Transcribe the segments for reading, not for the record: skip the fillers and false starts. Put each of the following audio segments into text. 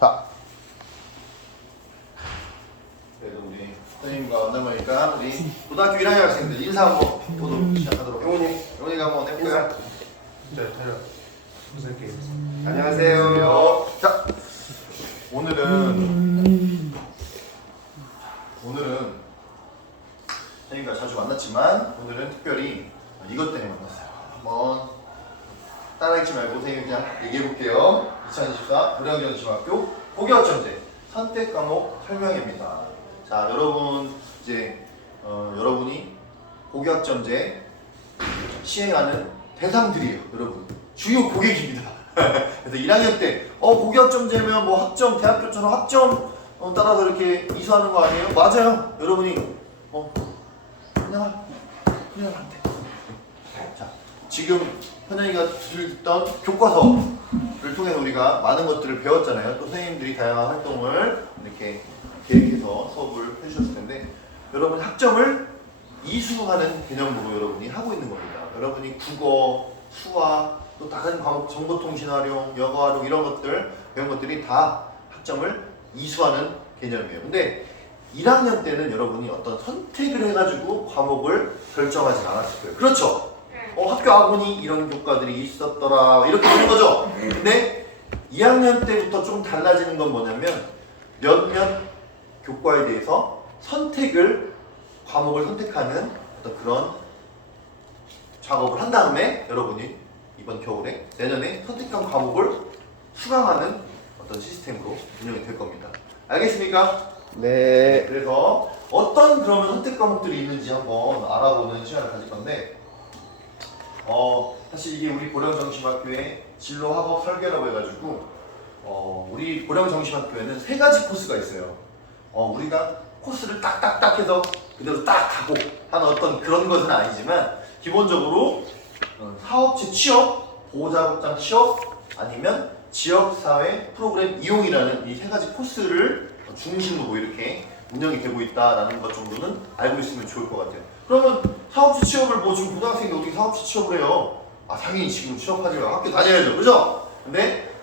자, 그래도 우리 선생님과 만나보니까 우리 고등학교 1학년 학생들 인사 한번 보도록 시작하도록. 영훈이가 한번 해볼까요? 네, 저요. 선생님께 안녕하세요. 자, 오늘은 선생님과 자주 만났지만 오늘은 특별히 이것 때문에 만났어요. 한번 따라하지 말고 선생님 그냥 얘기해 볼게요. 2024 고려경중학교 고교학점제 선택 과목 설명입니다. 자, 여러분 이제 여러분이 고교학점제 시행하는 대상들이에요. 여러분 주요 고객입니다. 그래서 1학년 때 고교학점제면 뭐 학점 대학교처럼 학점 따라서 이렇게 이수하는 거 아니에요? 맞아요. 여러분이 그냥 안 돼. 자, 지금 현영이가 듣던 교과서를 통해서 우리가 많은 것들을 배웠잖아요. 또 선생님들이 다양한 활동을 이렇게 계획해서 수업을 해주셨을 텐데 여러분이 학점을 이수하는 개념으로 여러분이 하고 있는 겁니다. 여러분이 국어, 수학, 또 다른 과목, 정보통신활용, 영어활용 이런 것들 배운 것들이 다 학점을 이수하는 개념이에요. 근데 1학년 때는 여러분이 어떤 선택을 해가지고 과목을 결정하진 않았을 거예요. 그렇죠? 학교 학원이 이런 교과들이 있었더라 이렇게 되는 거죠. 근데 2학년 때부터 좀 달라지는 건 뭐냐면 몇몇 교과에 대해서 과목을 선택하는 어떤 그런 작업을 한 다음에 여러분이 이번 겨울에 내년에 선택한 과목을 수강하는 어떤 시스템으로 운영이 될 겁니다. 알겠습니까? 네. 그래서 어떤 그러면 선택 과목들이 있는지 한번 알아보는 시간을 가질 건데 사실 이게 우리 고령정심학교의 진로학업 설계라고 해가지고 우리 고령정심학교에는 3가지 코스가 있어요. 우리가 코스를 딱딱딱 해서 그대로 딱 가고 하는 어떤 그런 것은 아니지만 기본적으로 사업체 취업, 보호자복장 취업 아니면 지역사회 프로그램 이용이라는 이 3가지 코스를 중심으로 이렇게 운영이 되고 있다라는 것 정도는 알고 있으면 좋을 것 같아요. 그러면 사업체 취업을 지금 고등학생이 어떻게 사업체 취업을 해요? 당연히 지금 취업하지 말고 학교 다녀야죠. 그죠? 근데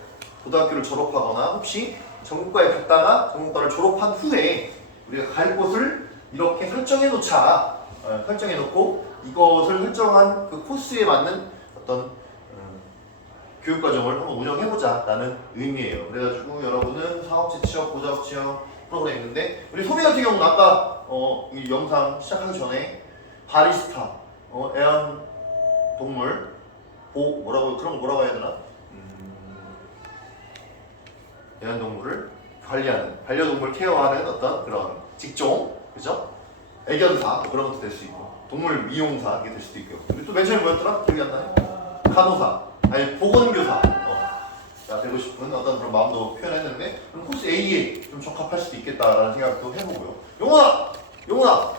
고등학교를 졸업하거나 혹시 전문과에 갔다가 전문과를 졸업한 후에 우리가 갈 곳을 이렇게 설정해 놓자. 설정해 놓고 이것을 설정한 그 코스에 맞는 어떤 교육과정을 한번 운영해보자 라는 의미예요. 그래가지고 여러분은 사업체 취업, 보호자 취업 프로그램이 있는데 우리 소미 같은 경우는 아까 이 영상 시작하기 전에 바리스타, 애완동물, 그런 거 뭐라고 해야 되나? 애완동물을 관리하는, 반려동물 케어하는 어떤 그런 직종, 그죠? 애견사, 그런 것도 될 수 있고, 동물 미용사, 이게 될 수도 있고. 그리고 또 맨 처음에 뭐였더라? 기억이 안 나요? 간호사, 아니, 보건교사. 되고 싶은 어떤 그런 마음도 표현했는데, 그럼 코스 A에 좀 적합할 수도 있겠다라는 생각도 해보고요. 용훈아!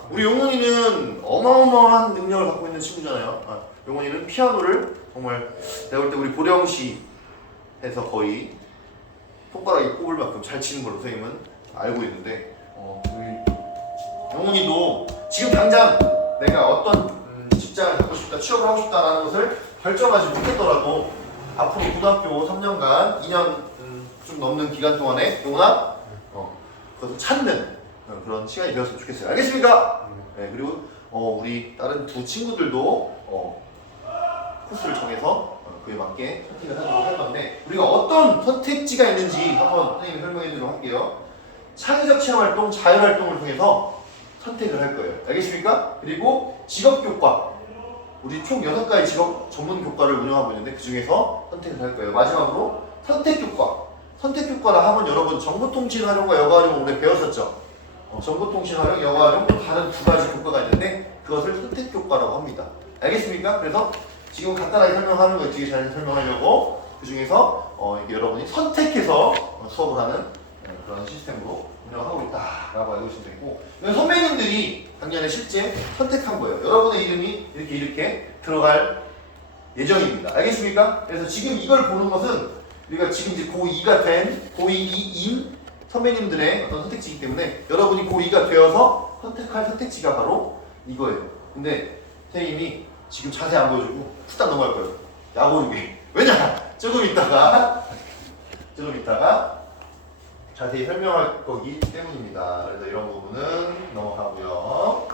우리 용훈이는 어마어마한 능력을 갖고 있는 친구잖아요. 용훈이는 피아노를 정말 내가 볼 때 우리 보령시에서 거의 손가락이 꼽을 만큼 잘 치는 걸로 선생님은 알고 있는데 우리 용훈이도 지금 당장 내가 어떤 직장을 갖고 싶다, 취업을 하고 싶다라는 것을 결정하지 못했더라도 앞으로 고등학교 3년간 2년 좀 넘는 기간 동안에 용훈아 그것을 찾는 그런 시간이 되었으면 좋겠어요. 알겠습니까? 네, 그리고 우리 다른 두 친구들도 코스를 정해서 그에 맞게 선택을 하도록 할 건데 우리가 어떤 선택지가 있는지 한번 선생님이 설명해 드리도록 할게요. 창의적 체험활동, 자율활동을 통해서 선택을 할 거예요. 알겠습니까? 그리고 직업교과 우리 총 6가지 직업 전문 교과를 운영하고 있는데 그 중에서 선택을 할 거예요. 마지막으로 선택교과. 선택교과라 하면 여러분 정보통신활용과 영어활용 오늘 배웠었죠? 정보통신활용, 영어활용 또 다른 2가지 교과가 있는데 그것을 선택교과라고 합니다. 알겠습니까? 그래서 지금 간단하게 설명하는 거 뒤에 잘 설명하려고 그 중에서 이게 여러분이 선택해서 수업을 하는 그런 시스템으로 운영하고 있다라고 알고 있으면 되고 선배님들이 작년에 실제 선택한 거예요. 여러분의 이름이 이렇게 들어갈 예정입니다. 알겠습니까? 그래서 지금 이걸 보는 것은 우리가 지금 이제 고2가 된 고2인 선배님들의 어떤 선택지이기 때문에 여러분이 고2가 되어서 선택할 선택지가 바로 이거예요. 근데 선생님이 지금 자세히 안 보여주고 후딱 넘어갈 거예요. 야구르기. 왜냐? 조금 있다가 조금 이따가 자세히 설명할 거기 때문입니다. 그래서 이런 부분은 넘어가고요.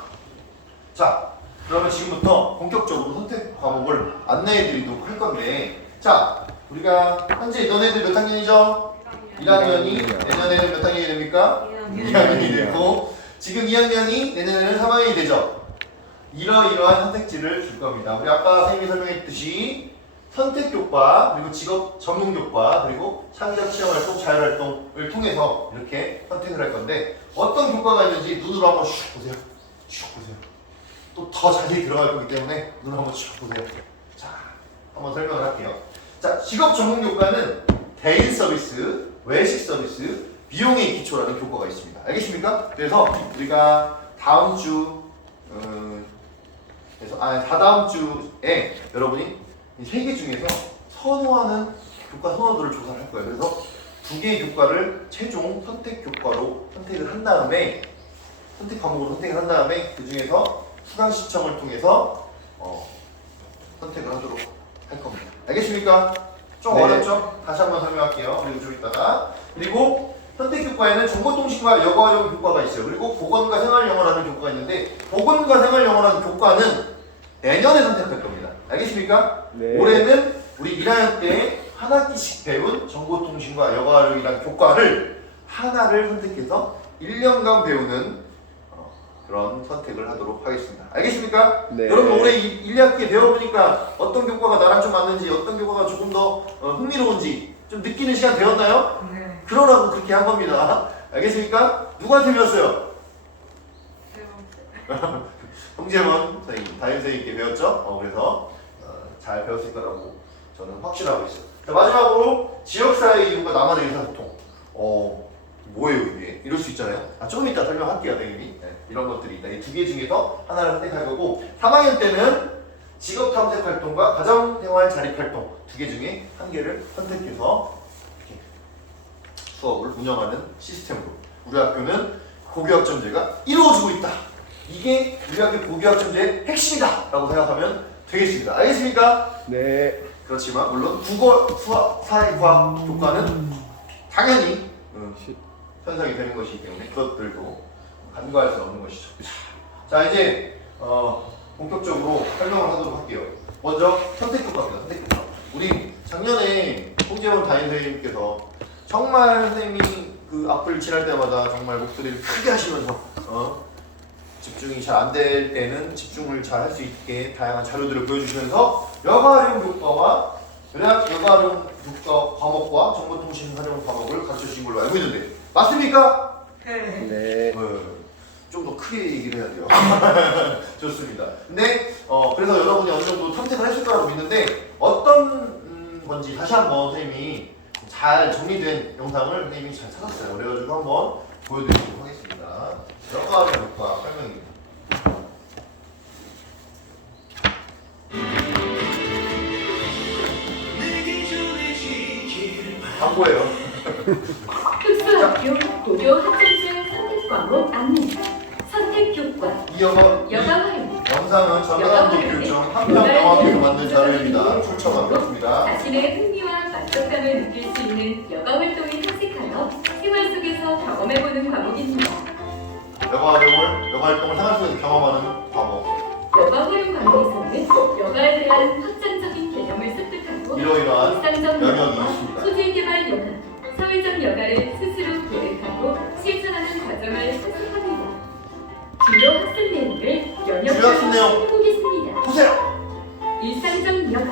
자, 그러면 지금부터 본격적으로 선택 과목을 안내해 드리도록 할 건데, 자, 우리가 현재 너네들 몇 학년이죠? 1학년이 내년에는 몇 학년이 됩니까? 2학년이 되고, 지금 2학년이 내년에는 3학년이 되죠? 이러이러한 선택지를 줄 겁니다. 우리 아까 선생님이 설명했듯이 선택교과, 그리고 직업 전문교과, 그리고 창의적 체험활동, 자율활동을 통해서 이렇게 선택을 할 건데, 어떤 교과가 있는지 눈으로 한번 슉 보세요. 슉 보세요. 또 더 자세히 들어갈 거기 때문에 눈으로 한번 쭉 보세요. 자, 한번 설명을 할게요. 자, 직업 전문 교과는 대인 서비스, 외식 서비스, 비용의 기초라는 교과가 있습니다. 알겠습니까? 그래서 우리가 다음 주, 다다음 주에 여러분이 이 세 개 중에서 선호하는 교과 선호도를 조사를 할 거예요. 그래서 두 개의 교과를 최종 선택 교과로 선택을 한 다음에, 선택 과목으로 선택을 한 다음에 그 중에서 수강 시청을 통해서 선택을 하도록 할 겁니다. 알겠습니까? 좀 네. 어렵죠? 다시 한번 설명할게요. 그리고 좀 이따가. 그리고 선택교과에는 정보통신과 여가활용 교과가 있어요. 그리고 보건과 생활영어라는 교과가 있는데, 보건과 생활영어라는 교과는 내년에 선택할 겁니다. 알겠습니까? 네. 올해는 우리 1학년 때 한 학기씩 배운 정보통신과 여가활용이라는 교과를 하나를 선택해서 1년간 배우는 그런 선택을 하도록 하겠습니다. 알겠습니까? 네. 여러분 올해 1학기 배워보니까 어떤 교과가 나랑 좀 맞는지, 어떤 교과가 조금 더 흥미로운지 좀 느끼는 시간 되었나요? 네. 그러라고 그렇게 한 겁니다. 알겠습니까? 누구한테 배웠어요? 홍재원 선생님, 다현 선생님께 배웠죠? 그래서 잘 배웠을 거라고 저는 확신하고 있어요. 자, 마지막으로 지역사회 이용과 나만의 의사소통. 뭐예요 이게? 이럴 수 있잖아요. 조금 이따 설명할게요, 선생님이. 네, 이런 것들이 있다. 이 두 개 중에서 하나를 선택할 거고, 3학년 때는 직업 탐색 활동과 가정생활 자립 활동 두 개 중에 한 개를 선택해서 이렇게 수업을 운영하는 시스템으로 우리 학교는 고교학점제가 이루어지고 있다. 이게 우리 학교 고교학점제의 핵심이다 라고 생각하면 되겠습니다. 알겠습니까? 네. 그렇지만 물론 국어, 수학, 사회과학 교과는 당연히 편성이 되는 것이기 때문에 그것들도 간과할 수 없는 것이죠. 자, 이제 본격적으로 설명을 하도록 할게요. 먼저 선택교과입니다. 선택교과. 우리 작년에 홍재원 담임 선생님께서 정말 선생님이 그 악플 칠할 때마다 정말 목소리를 크게 하시면서 집중이 잘 안 될 때는 집중을 잘 할 수 있게 다양한 자료들을 보여주시면서 여가활용 교과와 여가활용 교과 과목과 정보통신 활용 과목을 가르쳐 주신 걸로 알고 있는데 맞습니까? 네. 좀 더 크게 얘기를 해야 돼요. 좋습니다. 근데 그래서 여러분이 어느 정도 탐색을 했을 거라고 믿는데 어떤 건지 다시 한번 선생님이 잘 정리된 영상을 선생님이 잘 찾았어요. 그래가지고 한번 보여드리도록 하겠습니다. 여가활용 교과 설명입니다. 광고예요. 특수학교 고교 학점제 선택 과목 안내 선택 교과 이 여가활용 영상은 전라남도 교육청 함평영화학에서 만든 자료입니다. 출처가 그렇습니다. 자신의 흥미와 만족감을 느낄 수 있는 여가활동을 탐색하여 생활 속에서 경험해보는 과목입니다. 여가활동을 생활 속에서 경험하는 과목. 여가활용 과목에서는 여가에 대한 확장적인 개념을 습득하고 이러이러한 일상적 영역이 여가와 있습니다. 소질개발 여가, 사회적 여가를 스스로 계획하고 실천하는 과정을 학습합니다. 주요 학습 내용을 주요 학습 연역적으로 내용. 해보겠습니다. 보세요. 일상적 여가,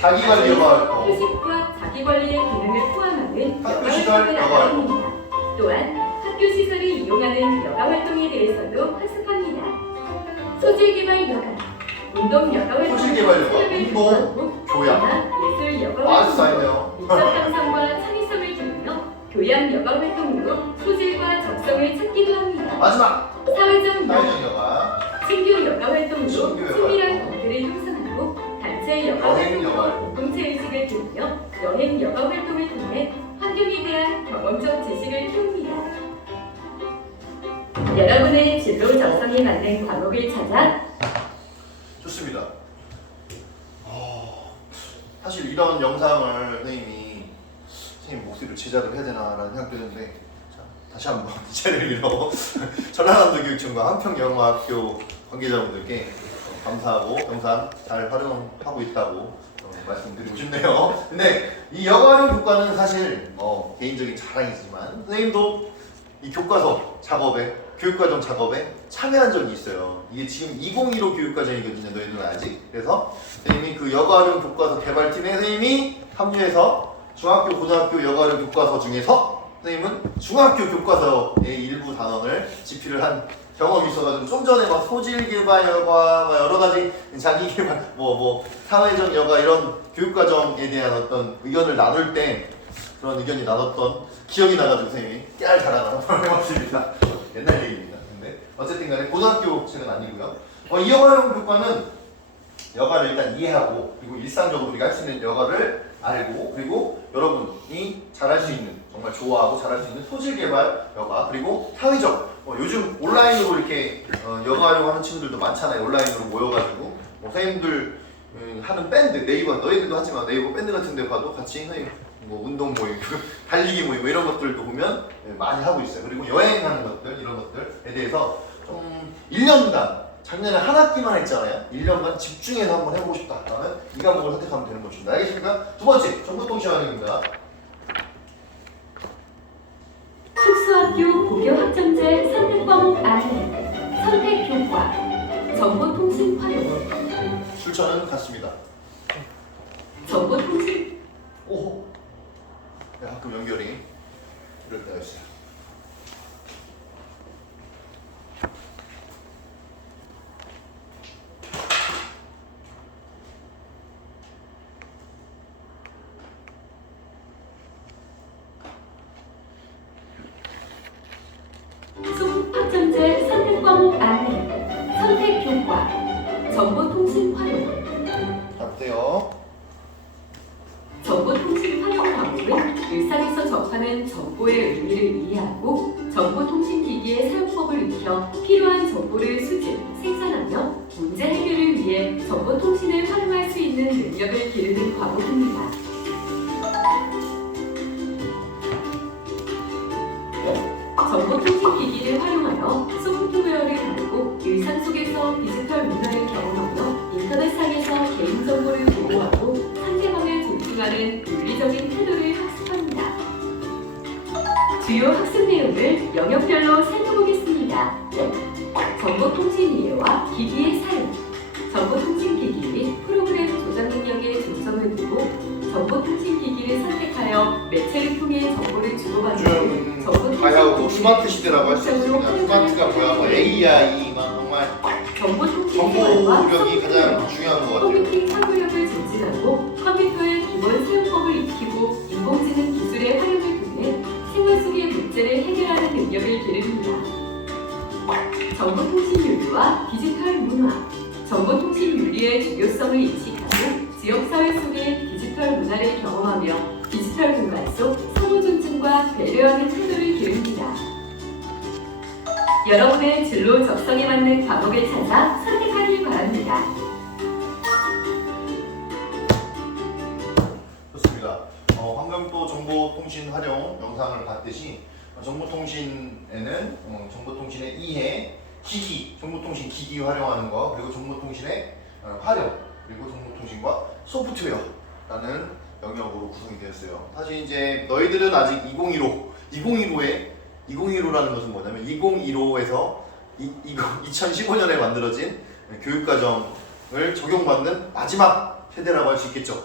자기관리 여가활동. 휴식과 자기관리의 기능을 포함하는 학교 시설 여가활동을 여가활동. 알아봅니다. 또한 학교 시설을 이용하는 여가활동에 대해서도 학습합니다. 소질개발 여가, 운동 여가활동, 소질개발 여가, 운동, 교양. 예술 아주 여가활동, 쌓이네요. 문적 감성과 창의성을 기르며 교양 여가활동으로 소질과 적성을 찾기도 합니다. 마지막 사회적 여가, 사회적 여가. 친교 여가활동으로 친교 여가활동. 친밀한 관계를 형성하고 단체 여행 여가활동으로 여가활동. 공동체 의식을 기르며 여행 여가활동을 통해 환경에 대한 경험적 지식을 키웁니다. 여러분의 진로 적성에 맞는 과목을 찾아 좋습니다. 사실 이런 영상을 선생님이 선생님 목소리를 제작을 해야 되나라는 생각 드는데 자, 다시 한번 이 자리를 빌어 전라남도 교육청과 한평영어학교 관계자분들께 감사하고 영상 잘 활용하고 있다고 말씀드리고 싶네요. 근데 이 영어활용 교과는 사실 개인적인 자랑이지만 선생님도 이 교과서 작업에 교육과정 작업에 참여한 적이 있어요. 이게 지금 2015 교육과정이거든요. 너희들은 아직. 그래서 선생님이 그 영어활용 교과서 개발팀에 선생님이 합류해서 중학교, 고등학교 영어활용 교과서 중에서 선생님은 중학교 교과서의 일부 단원을 집필을 한 경험이 있어가지고 좀 전에 막 소질개발 여가, 막 여러 가지 자기개발, 사회적 여가 이런 교육과정에 대한 어떤 의견을 나눌 때 그런 의견이 나눴던 기억이 나가지고 선생님이 깨알 잘하나 한번 해봤습니다. 옛날 얘기입니다. 근데 어쨌든 간에 고등학교 책은 아니고요. 이 영어활용 교과는 여가를 일단 이해하고 그리고 일상적으로 우리가 할 수 있는 여가를 알고 그리고 여러분이 잘할 수 있는 정말 좋아하고 잘할 수 있는 소질개발 여가 그리고 사회적 요즘 온라인으로 이렇게 여가 활용하는 친구들도 많잖아요. 온라인으로 모여가지고 선생님들 하는 밴드 네이버 너희들도 하지만 네이버 밴드 같은 데 봐도 같이 선생님 운동 모임, 달리기 모임 이런 것들도 보면 많이 하고 있어요. 그리고 여행하는 것들 이런 것들에 대해서 좀 1년간 작년에 한 학기만 했잖아요. 1년간 집중해서 한번 해보고 싶다 하면 이 과목을 선택하면 되는 것입니다. 알겠습니까? 두 번째 정보통신학입니다. 특수학교 고교 학점제 선택 과목 안내, 선택 교과, 정보통신 활용, 출처는 같습니다. 정보통신 오, 네, 학급 연결이 이럴 때가 있어요. 학점제 선택 과목 안내, 선택 교과, 정보통신 활용. 어때요? 정보통신 활용 과목은 일상에서 접하는 정보의 의미를 이해하고 정보통신기기의 사용법을 익혀 필요한 정보를 수집, 생산하며 문제 해결을 위해 정보통신을 활용할 수 있는 능력을 기르는 과목입니다. 정보통신기기를 활용하여 소프트웨어를 다루고 일상 속에서 디지털 문화를 경험하며 인터넷상에서 개인정보를 보호하고 상대방을 존중하는 윤리적인 태도를 학습합니다. 주요 학습 내용을 영역별로 살펴보겠습니다. 정보통신 이해와 기기의 사용, 정보통신기기 및 프로그램 조작 능력에 중점을 두고 정보통신기기를 선택하여 매체를 통해 정보를 주고받는 다이하고 스마트 시대라고 할 수 있습니다. 스마트가 뭐야? AI 정말 정보력이 가장 중요한 것 같아요. 컴퓨팅 사고력을 증진하고 컴퓨터의 기본 사용법을 익히고 인공지능 기술의 활용을 통해 생활 속의 문제를 해결하는 능력을 기릅니다. 정보통신 윤리와 디지털 문화, 정보통신 윤리의 중요성을 인식하고 지역사회 속의 디지털 문화를 경험하며 디지털 공간 속 상호 존중과 배려하는 태도를 기릅니다. 여러분의 진로 적성에 맞는 과목을 찾아 선택하길 바랍니다. 좋습니다. 방금 또 정보통신 활용 영상을 봤듯이 정보통신에는 정보통신의 이해, 기기, 정보통신 기기 활용하는 거 그리고 정보통신의 활용 그리고 정보통신과 소프트웨어라는 영역으로 구성이 되었어요. 사실 이제 너희들은 아직 2015라는 것은 뭐냐면 2015에서 2015년에 만들어진 교육과정을 적용받는 마지막 세대라고 할 수 있겠죠.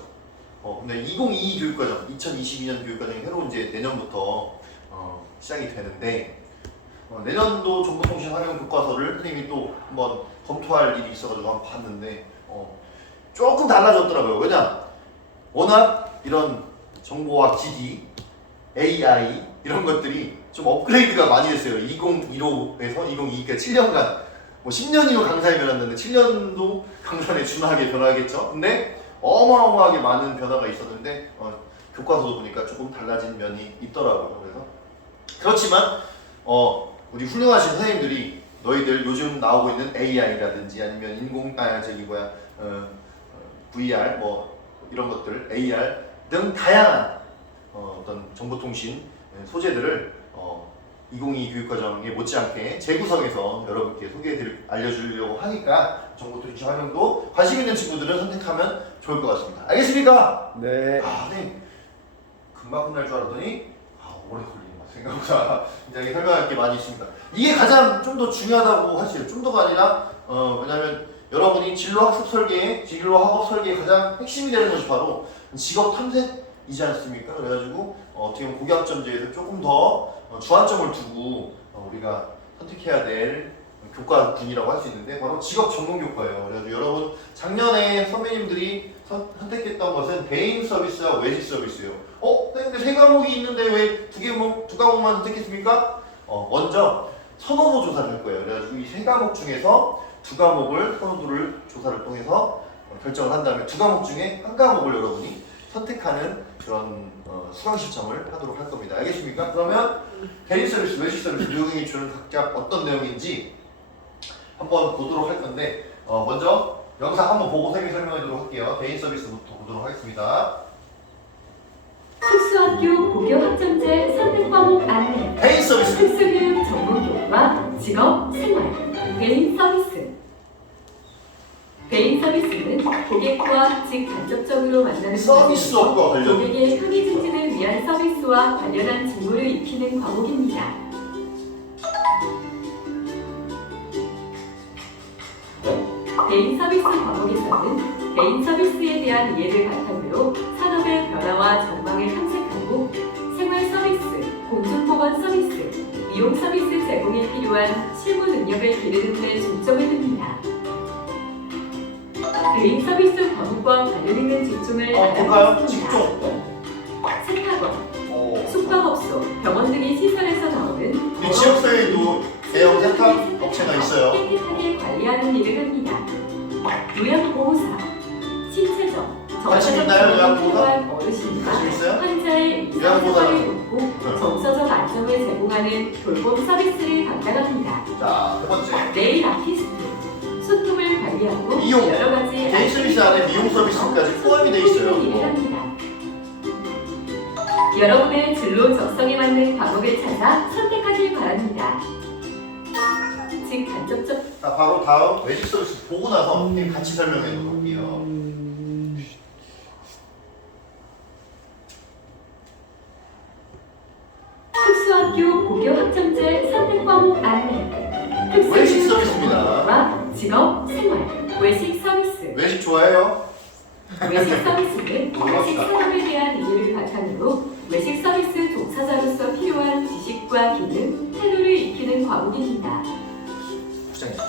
근데 2022 교육과정, 2022년 교육과정이 새로 이제 내년부터 시작이 되는데 내년도 정보통신 활용 교과서를 선생님이 또 한번 검토할 일이 있어가지고 한번 봤는데 조금 달라졌더라고요. 왜냐? 워낙 이런 정보와 기기, AI 이런 것들이 좀 업그레이드가 많이 됐어요. 2015에서 2022까지 7년간 10년이면 강산이 변했는데 7년도 강산에 준하게 변하겠죠. 근데 어마어마하게 많은 변화가 있었는데 교과서도 보니까 조금 달라진 면이 있더라고요. 그래서 그렇지만 우리 훌륭하신 선생님들이 너희들 요즘 나오고 있는 AI라든지 아니면 VR 이런 것들 AR 등 다양한 어떤 정보통신 소재들을 2022 교육과정에 못지않게 재구성해서 여러분께 알려주려고 하니까 정보통신 활용도 관심 있는 친구들은 선택하면 좋을 것 같습니다. 알겠습니까? 네. 선생님 금방 끝날 줄 알았더니 오래 걸리는 것 생각보다 굉장히 설명할 게 많이 있습니다. 이게 가장 좀 더 중요하다고 하시죠. 좀 더가 아니라 왜냐하면 여러분이 진로 학습 설계에 진로 학업 설계의 가장 핵심이 되는 것이 바로 직업 탐색이지 않습니까? 그래가지고 어떻게 보면 고교학점제에서 조금 더 주안점을 두고 우리가 선택해야 될 교과군이라고 할 수 있는데 바로 직업 전문 교과예요. 그래서 여러분 작년에 선배님들이 선택했던 것은 개인 서비스와 외식 서비스예요. 근데 세 과목이 있는데 왜 두 과목만 선택했습니까? 먼저 선호도 조사를 할 거예요. 그래가지고 이 세 과목 중에서 두 과목을 선호도를 조사를 통해서 결정을 한 다음에 두 과목 중에 한 과목을 여러분이 선택하는 그런 수강 신청을 하도록 할 겁니다. 알겠습니까? 그러면 개인 서비스, 외식 서비스 내용이 주는 각각 어떤 내용인지 한번 보도록 할 건데 먼저 영상 한번 보고 설명하도록 할게요. 개인 서비스부터 보도록 하겠습니다. 특수학교 고교 학점제 선택 과목 안내. 개인 서비스. 특수교육 전문교과 직업 생활. 개인 서비스. 개인 서비스는 고객과 직간접적으로 만나는 서비스업과 관련 고객의 편의 증진을 위한 서비스와 관련한 직무를 익히는 과목입니다. 개인 서비스 과목에서는 개인 서비스에 대한 이해를 바탕으로 산업의 변화와 전망을 탐색하고 생활 서비스, 공중보건 서비스, 이용 서비스 제공에 필요한 실무 능력을 기르는 데 중점을 둡니다. 개인 서비스 과목과 관련 있는 직종을 볼까요? 직종. 세탁원, 숙박업소, 병원 등의 시설에서 나오는 우리 지역사회에도 대형 세탁 업체가 있어요. 깨끗하게 관리하는 일을 합니다. 요양보호사, 신체적, 관심 있나요, 요양보호사? 필요한 어르신과 관심 있어요? 환자의 요양보호사. 의사소통을 돕고 정서적 안정을 제공하는 돌봄 서비스를 담당합니다. 자, 세 번째. 네일 아티스트, 소통을 관리하고 미용, 여러 가지 개인 서비스 안에 미용 서비스까지 포함이 돼 있어요. 일을 합니다. 여러분의 진로 적성에 맞는 과목을 찾아 선택하길 바랍니다. 직간접적 자, 바로 다음 외식 서비스 보고 나서 같이 설명해 놓을게요. 특수학교 고교 학점제 선택 과목 안내. 외식 서비스입니다. 과 직업 생활 외식 서비스. 외식 좋아해요? 외식 서비스는 외식 고맙습니다. 산업에 대한 이해를 바탕으로 외식 서비스 종사자로서 필요한 지식과 기능, 태도를 익히는 과목입니다. 부장님,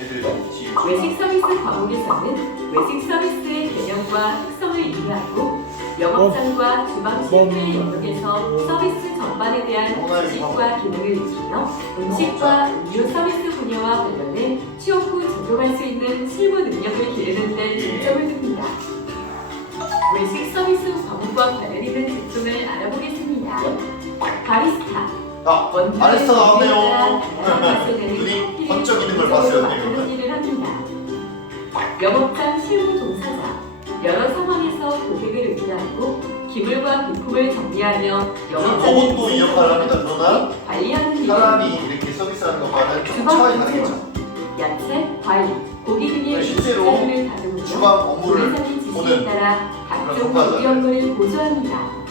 애들 지금 외식 서비스 과목에서는 외식 서비스의 개념과 특성을 이해하고 영업장과 주방 실패의 영역에서 서비스 전반에 대한 지식과 기능을 익히며 음식과 음료 서비스 분야와 관련해 취업 후 적용할 수 있는 실무 능력을 기르는 데 중점을 둡니다. 외식 서비스 과목과 관련 있는 직종을 알아보겠습니다. 바리스타 바리스타 나왔네요. 눈이 번쩍이는 걸 봤어요. 맡는 일을 합니다. 영업장 실무 종사자 여러 상황에서 고객을 응대하고 기물과 비품을 정리하며 로봇도 이 역할을 합니다. 그러나 관리하는 일을 사람이 이렇게 서비스하는 것과는 좀 차원이 다르겠죠. 야채, 과일, 고기 등의 실제로 식재료를 다루며 주방 업무를 고객사진 지시에 보는 따라 각종 그런 요리 업무를 보조합니다.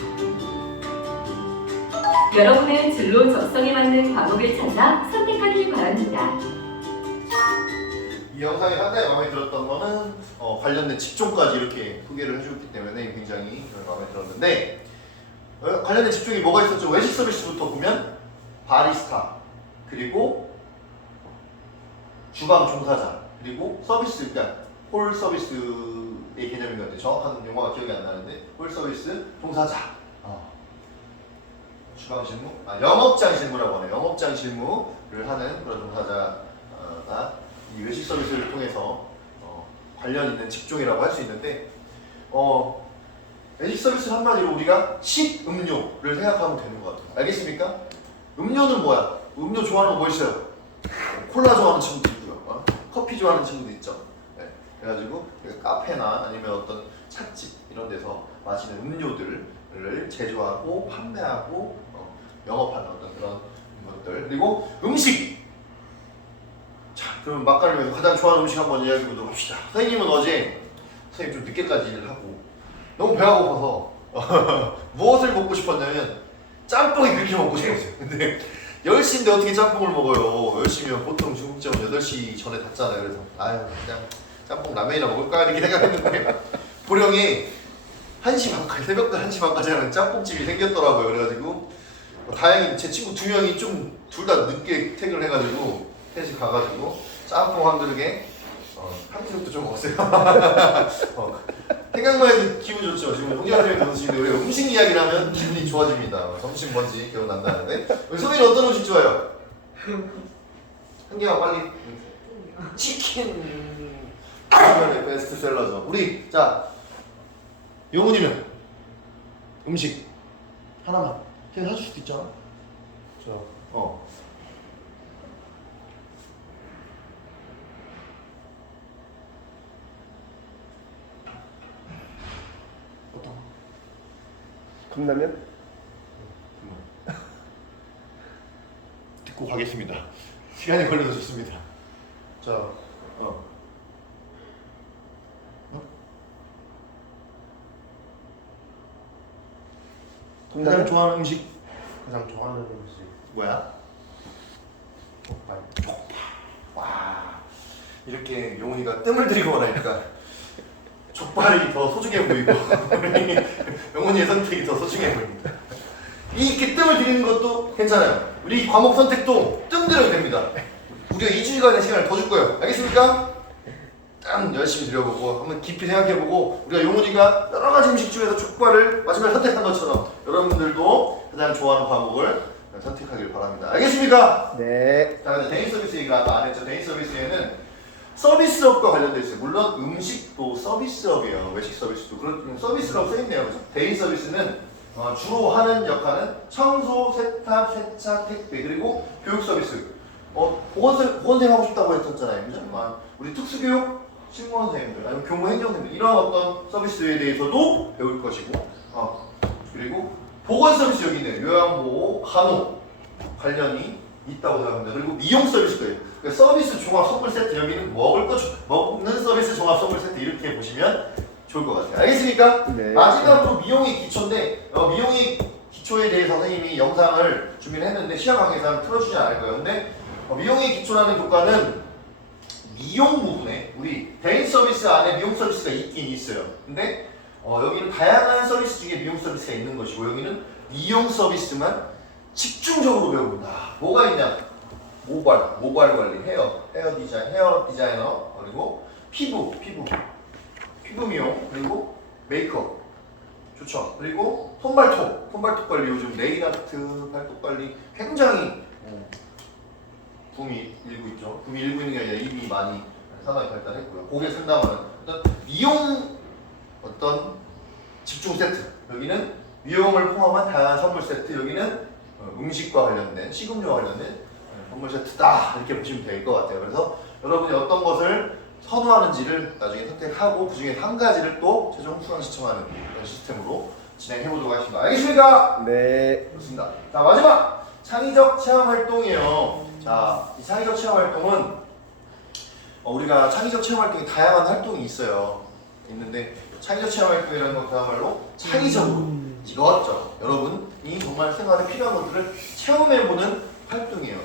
여러분의 진로 적성에 맞는 과목을 찾아 선택하길 바랍니다. 이 영상이 상당히 마음에 들었던 거는 관련된 직종까지 이렇게 소개를 해주었기 때문에 굉장히 마음에 들었는데 관련된 직종이 뭐가 있었죠? 외식 서비스부터 보면 바리스타 그리고 주방 종사자 그리고 서비스 그러니까 홀 서비스의 개념인 것 같아요. 정확한 용어가 기억이 안 나는데 홀 서비스 종사자 주방 실무? 영업장 실무라고 하네요. 영업장 실무를 하는 그런 종사자가 이 외식 서비스를 통해서 관련 있는 직종이라고 할 수 있는데 외식 서비스는 한마디로 우리가 식음료를 생각하면 되는 것 같아요. 알겠습니까? 음료는 뭐야? 음료 좋아하는 거 뭐 있어요? 콜라 좋아하는 친구도 있고요. 커피 좋아하는 친구도 있죠. 네. 그래가지고 카페나 아니면 어떤 찻집 이런 데서 마시는 음료들을 제조하고 판매하고 영업하는 어떤 그런 것들. 그리고 음식. 자, 그럼 막걸리에서 가장 좋아하는 음식 한번 이야기 보도록 합시다. 선생님은 어제 선생님 좀 늦게까지 일을 하고 너무 배가 고파서 무엇을 먹고 싶었냐면 짬뽕이 그렇게 먹고 싶었어요. 근데 10시인데 어떻게 짬뽕을 먹어요? 10시면 보통 중국집은 8시 전에 닫잖아요. 그래서 아유 그냥 짬뽕 라면이나 먹을까 이렇게 생각했는데 보령에 1시 반까지 새벽 1시 반까지 하는 짬뽕집이 생겼더라고요. 그래가지고 다행히 제 친구 2명이 좀 둘 다 늦게 퇴근을 해가지고 3시 가가지고 짬뽕 한 그릇에 한 그릇도 좀 먹었어요. 생각만 해도 기분 좋죠. 지금 홍재 선생님 들으시는데 우리 음식 이야기를 하면 기분이 좋아집니다. 점심 뭔지 기억난다는데 우리 소민이 어떤 음식 좋아해요? 한 개만 빨리. 치킨. 치킨의 베스트셀러죠. 우리 자 영훈이는 음식 하나만 걔 사줄 수도 있잖아. 저 어떤? 컵라면? 듣고 가겠습니다. 시간이 걸려서 좋습니다. 자 가장 좋아하는 음식 가장 좋아하는 음식 뭐야? 족발. 와 이렇게 용훈이가 뜸을 들이고 말하니까 족발이 더 소중해 보이고 용훈이의 선택이 더 소중해 보입니다. 이렇게 뜸을 들이는 것도 괜찮아요. 우리 과목 선택도 뜸 들여도 됩니다. 우리가 2주간의 시간을 더 줄 거예요. 알겠습니까? 딱 열심히 들여보고 한번 깊이 생각해보고 우리가 용훈이가 여러 가지 음식 중에서 족발을 마지막에 선택한 것처럼 여러분들도 가장 좋아하는 과목을 선택하길 바랍니다. 알겠습니까? 네. 자, 근데 대인 서비스 얘기가 아까 안 했죠. 대인 서비스에는 서비스업과 관련되어 있어요. 물론 음식도 서비스업이에요. 외식 서비스도 그런 서비스라고 써있네요. 그죠? 대인 서비스는 주로 하는 역할은 청소, 세탁, 세차, 택배 그리고 교육 서비스. 보건생 하고 싶다고 했었잖아요. 그죠? 우리 특수교육 신고원생들 아니면 교무 행정생들 이런 어떤 서비스에 대해서도 배울 것이고 그리고 보건 서비스 여기 있네요. 요양보호, 간호 관련이 있다고 생각합니다. 그리고 미용 서비스도 있고 그러니까 서비스 종합 선물 세트 여기는 먹는 서비스 종합 선물 세트 이렇게 보시면 좋을 것 같아요. 알겠습니까? 네. 마지막으로 미용이 기초인데 미용이 기초에 대해서 선생님이 영상을 준비를 했는데 시험 강의에서 틀어주지 않을 거예요. 근데 미용의 기초라는 교과는 미용 부분에 우리 대인 서비스 안에 미용 서비스가 있긴 있어요. 근데 여기는 다양한 서비스 중에 미용 서비스가 있는 것이고 여기는 미용 서비스만 집중적으로 배웁니다. 뭐가 있냐? 모발 관리, 헤어 디자이너 그리고 피부 미용 그리고 메이크업 좋죠. 그리고 손발톱 관리 요즘 네일 아트 발톱 관리 굉장히 붐이 일고 있죠. 붐이 일고 있는 게 아니라 이미 많이 상당히 발달했고요. 고객 상담하는 어떤 미용 어떤 집중 세트 여기는 미용을 포함한 다양한 선물 세트 여기는 음식과 관련된 식음료와 관련된 선물 세트다 이렇게 보시면 될 것 같아요. 그래서 여러분이 어떤 것을 선호하는지를 나중에 선택하고 그 중에 한 가지를 또 최종 수강 시청하는 그런 시스템으로 진행해 보도록 하겠습니다. 알겠습니까? 네. 좋습니다. 자 마지막 창의적 체험 활동이에요. 자, 이 창의적 체험 활동은 우리가 창의적 체험 활동이 다양한 활동이 있는데 창의적 체험 활동이라는 건 그야말로 창의적으로 이것저것 여러분이 정말 생활에 필요한 것들을 체험해보는 활동이에요.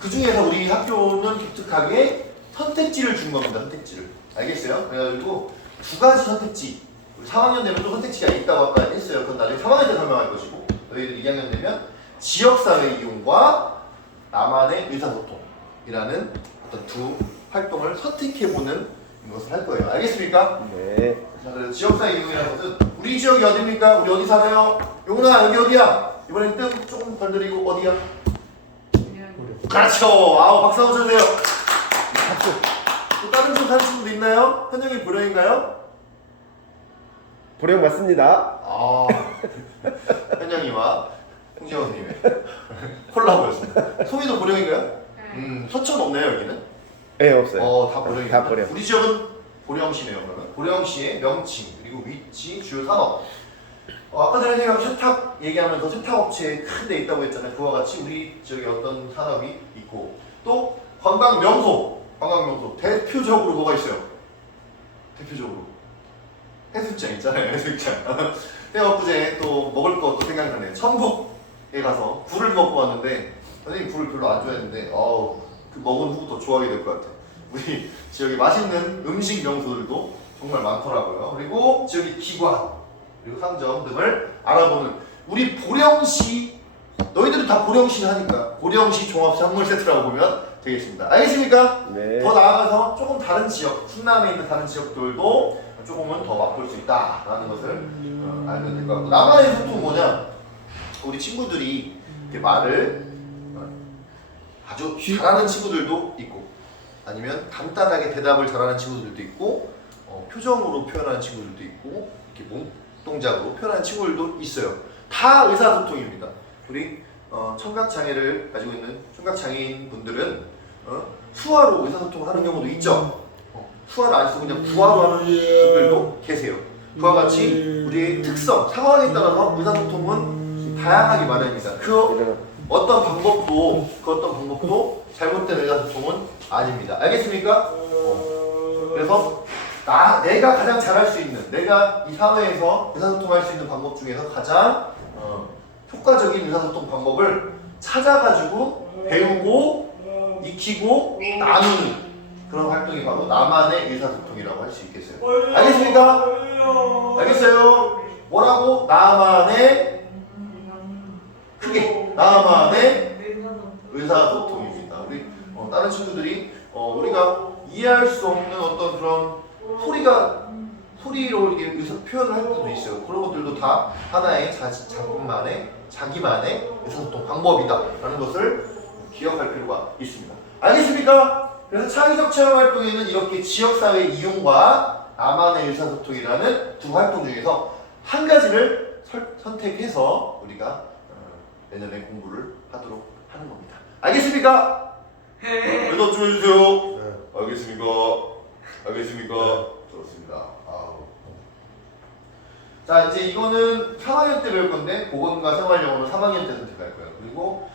그 중에서 우리 학교는 독특하게 선택지를 준 겁니다. 선택지를. 알겠어요? 그래가지고 2가지 선택지 우리 3학년 되면 또 선택지가 있다고 아까 했어요. 그건 나중에 3학년 때 설명할 것이고 너희들 2학년 되면 지역사회 이용과 나만의 의사소통이라는 어떤 2 활동을 선택해보는 것을 할 거예요. 알겠습니까? 네. 자, 그래서 지역사회 이용이라는 것은 우리 지역이 어디입니까? 우리 어디 살아요? 용훈아 여기 어디야? 이번엔 뜸 조금 벌들이고 어디야? 그렇죠. 아우 박수 한번 쳐주세요. 박수. 또 다른 쪽 사는 친구도 있나요? 현영이 보령인가요? 보령 맞습니다. 현영이와 홍지원님의 콜라보였습니다. 소미도 보령인가요? 서천 없네요 여기는? 네, 없어요. 다 보령이에요. 다 보령. 우리 지역은 보령시네요 그러면. 고령시의 명칭 그리고 위치, 주요 산업. 아까 전에 제가 세탁 얘기하면서 세탁업체 큰 데 있다고 했잖아요. 그와 같이 우리 지역에 어떤 산업이 있고 또 관광명소, 대표적으로 뭐가 있어요? 대표적으로 해수욕장 있잖아요. 해수욕장. 내가 엊그제 또 먹을 것도 생각나네요. 천북에 가서 굴을 먹고 왔는데 선생님 굴을 별로 안 좋아했는데 그 먹은 후부터 좋아하게 될 것 같아요. 우리 지역에 맛있는 음식 명소들도 정말 많더라고요. 그리고 지역의 기관 그리고 상점 등을 알아보는 우리 보령시, 너희들은 다 보령시 하니까 보령시 종합선물 세트라고 보면 되겠습니다. 알겠습니까? 네. 더 나아가서 조금 다른 지역, 충남에 있는 다른 지역들도 조금은 더 맛볼 수 있다라는 것을 알면 될 것 같고, 나만의 소통은 뭐냐? 우리 친구들이 이렇게 말을 아주 잘하는 친구들도 있고, 아니면 간단하게 대답을 잘하는 친구들도 있고, 표정으로 표현하는 친구들도 있고, 이렇게 몸동작으로 표현하는 친구들도 있어요. 다 의사소통입니다. 우리 청각장애를 가지고 있는 청각장애인 분들은 수화로 의사소통을 하는 경우도 있죠. 수화를 안 쓰고 그냥 구화로 하는 분들도 계세요. 그와 같이 우리의 특성, 상황에 따라서 의사소통은 다양하게 마련입니다. 그 어떤 방법도 잘못된 의사소통은 아닙니다. 알겠습니까? 그래서 내가 가장 잘할 수 있는, 내가 이 사회에서 의사소통할 수 있는 방법 중에서 가장 효과적인 의사소통 방법을 찾아가지고 배우고 익히고 나누는 그런 활동이 바로 나만의 의사소통이라고 할 수 있겠어요. 알겠습니까? 알겠어요? 뭐라고? 나만의 의사소통입니다. 우리 다른 친구들이 우리가 이해할 수 없는 어떤 그런 소리로 이렇게 표현을 할 때도 있어요. 그런 것들도 다 하나의 자기만의 의사소통 방법이다라는 것을 기억할 필요가 있습니다. 알겠습니까? 그래서 창의적 체험 활동에는 이렇게 지역사회 이용과 나만의 의사소통이라는 두 활동 중에서 한 가지를 선택해서 우리가 내년에 공부를 하도록 하는 겁니다. 알겠습니까? 대답 좀 해주세요. 네. 알겠습니까? 좋습니다. 자, 이제 이거는 3학년 때 배울 건데 보건과 생활영어는 3학년 때 선택할 거예요. 그리고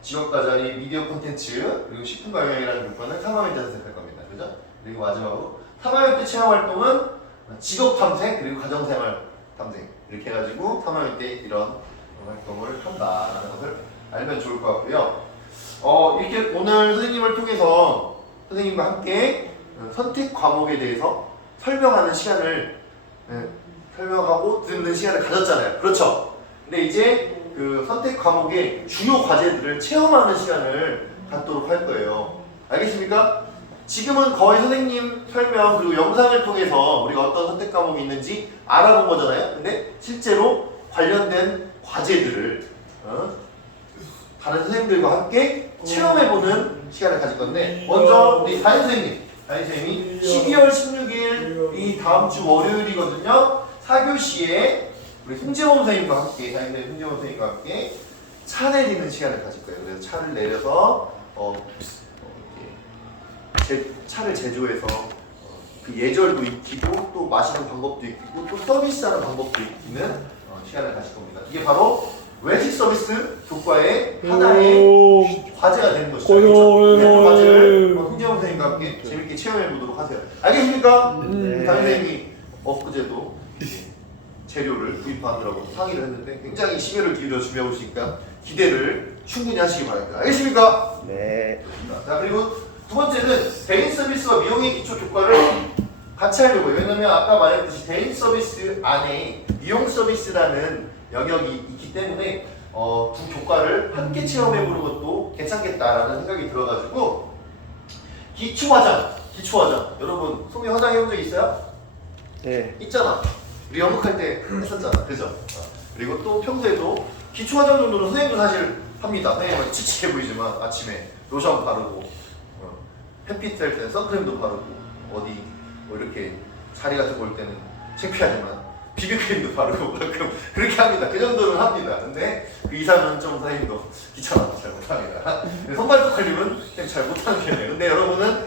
지역과 자리, 미디어 콘텐츠, 그리고 식품관광이라는 교과는 3학년 때 선택할 겁니다. 그죠? 그리고 마지막으로 3학년 때 체험활동은 직업 탐색, 그리고 가정생활 탐색 이렇게 해가지고 3학년 때 이런 활동을 한다라는 것을 알면 좋을 것 같고요. 이렇게 오늘 선생님을 통해서 선생님과 함께 선택 과목에 대해서 설명하는 시간을 설명하고 듣는 시간을 가졌잖아요. 그렇죠? 근데 이제 그 선택 과목의 주요 과제들을 체험하는 시간을 갖도록 할 거예요. 알겠습니까? 지금은 거의 선생님 설명 그리고 영상을 통해서 우리가 어떤 선택 과목이 있는지 알아본 거잖아요. 근데 실제로 관련된 과제들을 다른 선생님들과 함께 체험해보는 시간을 가질 건데, 먼저 우리 다인 선생님이 12월 16일 이 다음 주 월요일이거든요. 4교시에 우리 송재원 선생님과 함께, 다인선생님 송재원 선생님과 함께 차 내리는 시간을 가질 거예요. 그래서 차를 내려서 차를 제조해서 그 예절도 익히고 또 마시는 방법도 익히고 또 서비스하는 방법도 익히는 시간을 가질 겁니다. 이게 바로 외식 서비스 교과의 하나의 과제가 되는 것이죠. 그 과제를 송재원 선생님과 함께 재밌게 체험해 보도록 하세요. 알겠습니까? 다인 선생님이 엊그제도 재료를 구입하느라고 상의를 했는데 굉장히 심혈을 기울여 준비하고 있으니까 기대를 충분히 하시기 바랍니다. 알겠습니까? 네. 자, 그리고 두 번째는 대인 서비스와 미용의 기초 교과를 같이 하려고요. 왜냐면 아까 말했듯이 대인 서비스 안에 미용 서비스라는 영역이 있기 때문에 두 교과를 함께 체험해보는 것도 괜찮겠다라는 생각이 들어가지고 기초화장 여러분 소미 화장해본 적 있어요? 네. 있잖아. 우리 연극할 때 했었잖아. 그죠? 그리고 또 평소에도 기초화장 정도는 선생님도 사실 합니다. 선생님은 칙칙해 보이지만 아침에 로션 바르고 햇빛 할 때는 선크림도 바르고 어디 뭐 이렇게 자리 같은 거 올 때는 창피하지만 비비크림도 바르고 그렇게 합니다. 그 정도는 합니다. 근데 그 이상은 좀 선생님도 귀찮아서 잘 못합니다. 손발톱 관리는 잘 못하는 편이에요. 근데 여러분은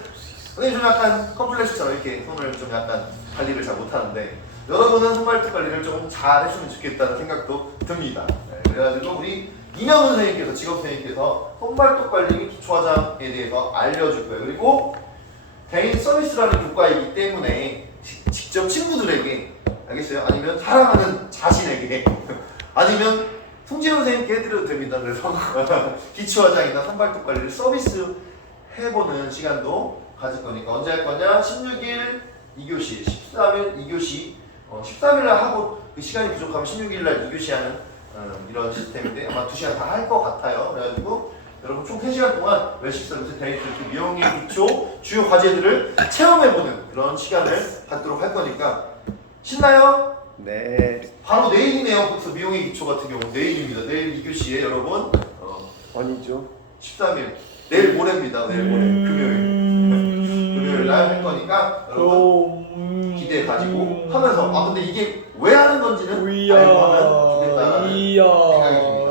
선생님 좀 약간 컴플렉스처럼 이렇게 손을 좀 약간 관리를 잘 못하는데 여러분은 손발톱 관리를 조금 잘 했으면 좋겠다는 생각도 듭니다. 네, 그래가지고 우리 이명훈 선생님께서 직업 선생님께서 손발톱 관리 및 기초화장에 대해서 알려줄 거예요. 그리고 개인 서비스라는 교과이기 때문에 직접 친구들에게 알겠어요? 아니면 사랑하는 자신에게 아니면 송재훈 선생님께 해드려도 됩니다. 그래서 기초화장이나 손발톱 관리를 서비스 해보는 시간도 가질 거니까 언제 할 거냐? 16일 2교시, 13일 2교시 13일날 하고 그 시간이 부족하면 16일날 2교시 하는 이런 시스템인데 아마 2시간 다 할 것 같아요. 그래가지고 여러분 총 3시간 동안 외식 서비스, 데이트, 미용의 기초, 주요 과제들을 체험해보는 그런 시간을 갖도록 할 거니까 신나요? 네. 바로 내일이네요. 그래서 미용의 기초 같은 경우 내일입니다. 내일 2교시에 여러분 아니죠. 13일 내일 모레입니다. 내일 모레 금요일 날 할 거니까 여러분 기대 가지고 하면서 근데 이게 왜 하는 건지는 알고 하면 좋겠다는 생각이 듭니다.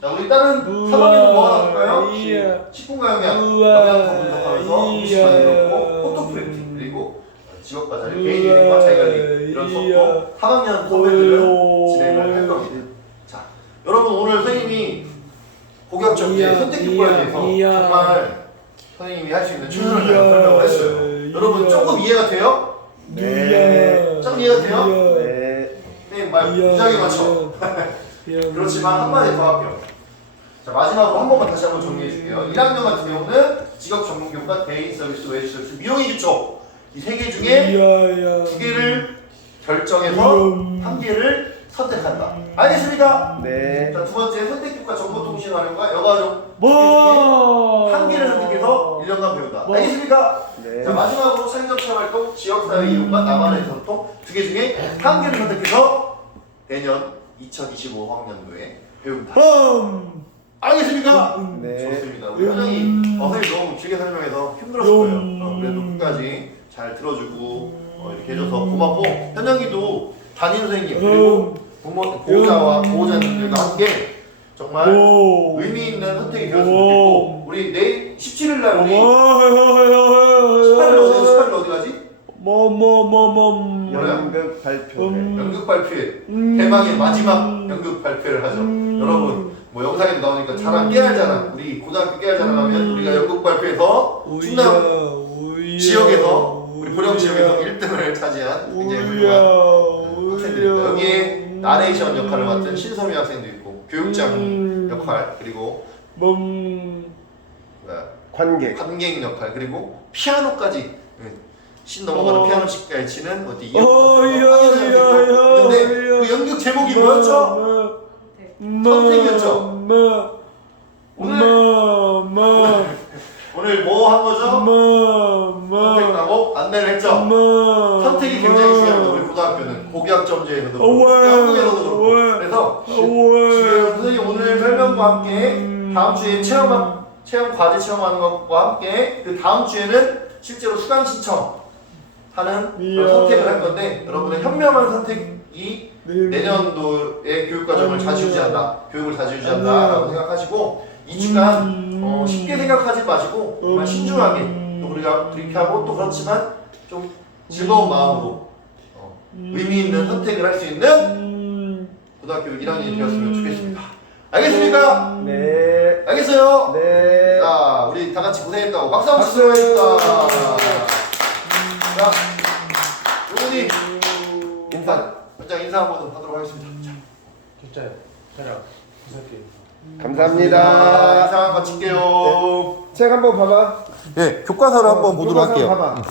자 우리 다른 3학년은 뭐 하나 볼까요? 식품과 영양, 영양소 분석하면서 음식만 이렇고 포토 프린팅 그리고 직업과 자리, 개인 이름과 자기관리 이런 수업도 3학년 선배들은 진행을 할 겁니다. 자 여러분 오늘 선생님이 고교학점제 선택교과에 대해서 정말 선생님이 할 수 있는 최선을 다해 설명을 했어요. 여러분 조금 이해가 돼요? 네. 조금 이해가 돼요? 네. 선생님 말 무지하게 맞춰. 그렇지만 한마디 더 할게요. 자 마지막으로 한 번만 다시 한번 정리해 줄게요. 1학년 같은 경우는 직업 전문 교과, 개인 서비스, 외주 서비스, 미용의 기초 이 3개 중에 2개를 결정해서 1개를 선택한다. 알겠습니까? 네. 자, 두 번째 선택교과 정보통신활용과 여가정 2개 중에 1개를 선택해서 1년간 배운다. 알겠습니까? 네. 자, 마지막으로 창의적체험활동, 지역사회 이용과 나만의 전통 2개 중에 1개를 선택해서 내년 2025학년도에 배운다. 알겠습니까? 네. 좋습니다. 우리 현영이 선생님 너무 길게 설명해서 힘들었을 거예요. 그래도 끝까지 잘 들어주고 이렇게 해줘서 고맙고 현영이도 담임 선생님 그리고 보호자와 보호자님들과 함께 정말 의미 있는 선택이 되었으면 좋겠고 우리 내일 17일 날 우리 18일 어디 가지? 연극 발표. 연극 발표회 대망의 마지막 연극 발표를 하죠. 여러분 뭐 영상에도 나오니까 자랑 깨알 자랑 우리 고등학교 깨알 자랑하면 우리가 연극 발표에서 충남 지역에서 우리 보령 지역에서 1등을 차지한 굉장히 훌륭한 학생들입니다. 여기에 나레이션 역할을 맡은 신소미 학생도 있고 교육장 역할 그리고 관객 역할 그리고 피아노까지 신 넘어가는 피아노 치까지 치는 어디 근데 그 연극 제목이 뭐였죠? 선택이었죠? 오늘 뭐 한 거죠? 선택하고 안내를 했죠? 선택이 굉장히 중요합니다. 우리 고등학교는 고교학점제에서도 그렇고 연극에서도 그렇고 그래서 지금 선생님 오늘 설명과 함께 다음 주에 체험 과제 체험하는 것과 함께 그 다음 주에는 실제로 수강 신청 하는 그런 선택을 할 건데 여러분의 현명한 선택이 내년도의 교육과정을 좌지우지한다. 교육을 좌지우지한다 라고 생각하시고 2주간 쉽게 생각하지 마시고 정말 신중하게 또 우리가 브리핑하고 또 그렇지만 좀 즐거운 마음으로 의미 있는 선택을 할 수 있는 고등학교 1학년이 되었으면 좋겠습니다. 알겠습니까? 네. 알겠어요? 네. 자, 우리 다 같이 고생했다고 박수 한번 치도록 하겠습니다. 자, 요분이 현장 인사 한번 하도록 하겠습니다. 진짜요. 촬영. 부탁드립니다. 감사합니다. 인사 한번 찍게요. 책 한번 봐봐. 네, 교과서를 한번 보도록 교과서 할게요. 봐봐.